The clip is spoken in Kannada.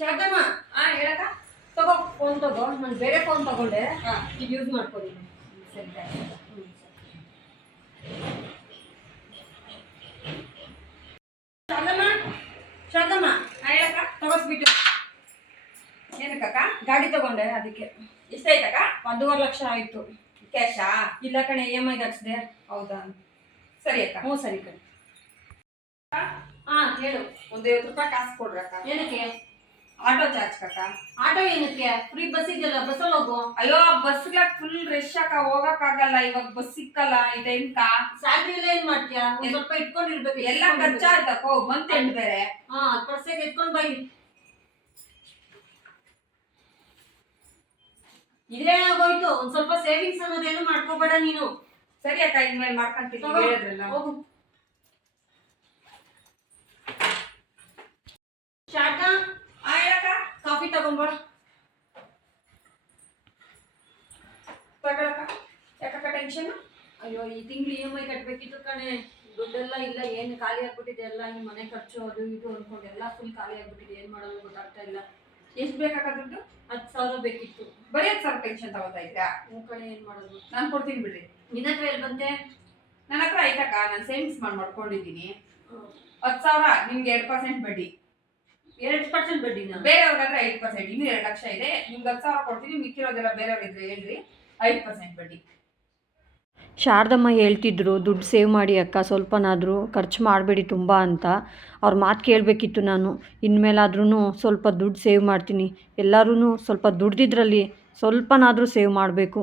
ಶಾರದಮ್ಮ ಹೇಳಕ್ಕ. ತಗೋ ಫೋನ್ ತಗೋ, ನಾನು ಬೇರೆ ಫೋನ್ ತಗೊಂಡೆ, ಇದು ಯೂಸ್ ಮಾಡ್ಕೊತೀನಿ. ಸರಿ ಶಾರದಮ್ಮ ಶಾರದಮ್ಮ ಹೇಳಕ್ಕ. ತಗೋಸ್ಬಿಟ್ಟು ಏನಕ್ಕಕ್ಕ? ಗಾಡಿ ತಗೊಂಡೆ, ಅದಕ್ಕೆ. ಎಷ್ಟಾಯ್ತಕ್ಕ? 1.5 ಲಕ್ಷ ಆಯ್ತು. ಕ್ಯಾಶಾ? ಇಲ್ಲ ಕಣೆ, EMI ಹಾಕ್ಸಿದೆ. ಹೌದಾ, ಸರಿ ಅಕ್ಕ. ಹ್ಞೂ ಸರಿ ಕಣೆ. ಹೇಳು. ಒಂದು 50 ರೂಪಾಯಿ ಕಾಸು ಕೊಡ್ರಕ್ಕ. ಏನಕ್ಕೆ? ಆಟೋ ಚಾರ್ಜ್ ಕಕ್ಕ. ಆಟೋ ಏನಕ್ಕೆ? ಫ್ರೀ ಬಸ್ ಇದೆಯಲ್ಲ, ಬಸ್ಸಲ್ಲಿ ಹೋಗು. ಅಯ್ಯೋ ಬಸ್ಗಳ ಫುಲ್ ರಶ್ ಅಕ್ಕ, ಹೋಗಕ್ಕಾಗಲ್ಲ ಇವಾಗ, ಬಸ್ ಸಿಕ್ಕಲ್ಲ ಈ ಟೈಮ್ಕ. ಸ್ಯಾಲ್ರಿ ಎಲ್ಲ ಏನ್ ಮಾಡ್ತೀಯಾ? ಒಂದ್ ಸ್ವಲ್ಪ ಇಟ್ಕೊಂಡಿರ್ಬೇಕು. ಎಲ್ಲ ಖರ್ಚಾಯ್ತಕ್ಕೋ, ಮಂತ್ ಎಂಡ್ ಬೇರೆ. ಪರ್ಸೆಗೆ ಎತ್ಕೊಂಡ್ ಬೈ. ಇದೇ ಆಗೋಯ್ತು. ಒಂದ್ ಸ್ವಲ್ಪ ಸೇವಿಂಗ್ಸ್ ಅನ್ನೋದೇನು ಮಾಡ್ಕೋಬೇಡ ನೀನು. ಸರಿ ಅಕ್ಕ, ಇನ್ಮೇಲೆ ಮಾಡ್ಕೊಂತೀನಿ ಹೇಳಿದ್ರಲ್ಲ. ಹೋಗು. ಶಾರದಾ ಹೇಳಕ್ಕ. ಕಾಫಿ ತಗೊಂಬ. ತಗೊಳಕ್ಕ. ಯಾಕಕ್ಕ ಟೆನ್ಷನ್? ಅಯ್ಯೋ, ಈ ತಿಂಗಳು EMI ಕಟ್ಬೇಕಿತ್ತು ಕಣೆ. ದುಡ್ಡೆಲ್ಲ ಇಲ್ಲ, ಏನು ಖಾಲಿ ಆಗ್ಬಿಟ್ಟಿದೆ ಎಲ್ಲ. ಈ ಮನೆ ಖರ್ಚು ಅದು ಇದು ಅನ್ಕೊಂಡು ಎಲ್ಲ ಫುಲ್ ಖಾಲಿ ಆಗ್ಬಿಟ್ಟಿದೆ. ಏನ್ ಮಾಡೋದು ಗೊತ್ತಾಗ್ತಾ ಇಲ್ಲ. ಎಷ್ಟು ಬೇಕಕ್ಕ ದುಡ್ಡು? 10,000 ಬೇಕಿತ್ತು. ಬರೀ 10,000 ಟೆನ್ಷನ್ ತಗೋತಾ ಇದ್ದೀರಾ? ಹ್ಞೂ ಕಣೆ, ಏನ್ ಮಾಡೋದು? ನಾನು ಕೊಡ್ತೀನಿ ಬಿಡ್ರಿ. ನಿನ್ನ ಹತ್ರ ಎಲ್ಲಿ ಬಂತೆ? ನನ್ನ ಹತ್ರ ಆಯ್ತಕ್ಕ, ನಾನು ಸೇವಿಂಗ್ಸ್ ಮಾಡ್ಕೊಂಡಿದ್ದೀನಿ. 10,000 ನಿಮ್ಗೆ 2% ಬಡ್ಡಿ. 2% ಬಡ್ಡಿನ? ಬೇರೆಯವ್ರಿಗಾದ್ರೆ 5%. ಇನ್ನು 2 ಲಕ್ಷ ಇದೆ, ನಿಮ್ಗೆ 10,000 ಕೊಡ್ತೀನಿ. ಮಿಕ್ಕಿರೋದೆಲ್ಲ ಬೇರೆಯವ್ರಿದ್ರೆ ಹೇಳ್ರಿ, 5% ಬಡ್ಡಿ. ಶಾರದಮ್ಮ ಹೇಳ್ತಿದ್ರು, ದುಡ್ಡು ಸೇವ್ ಮಾಡಿ ಅಕ್ಕ, ಸ್ವಲ್ಪನಾದರೂ ಖರ್ಚು ಮಾಡಬೇಡಿ ತುಂಬ ಅಂತ. ಅವ್ರ ಮಾತು ಕೇಳಬೇಕಿತ್ತು ನಾನು. ಇನ್ಮೇಲಾದ್ರೂ ಸ್ವಲ್ಪ ದುಡ್ಡು ಸೇವ್ ಮಾಡ್ತೀನಿ. ಎಲ್ಲರೂ ಸ್ವಲ್ಪ ದುಡ್ದಿದ್ರಲ್ಲಿ ಸ್ವಲ್ಪನಾದರೂ ಸೇವ್ ಮಾಡಬೇಕು.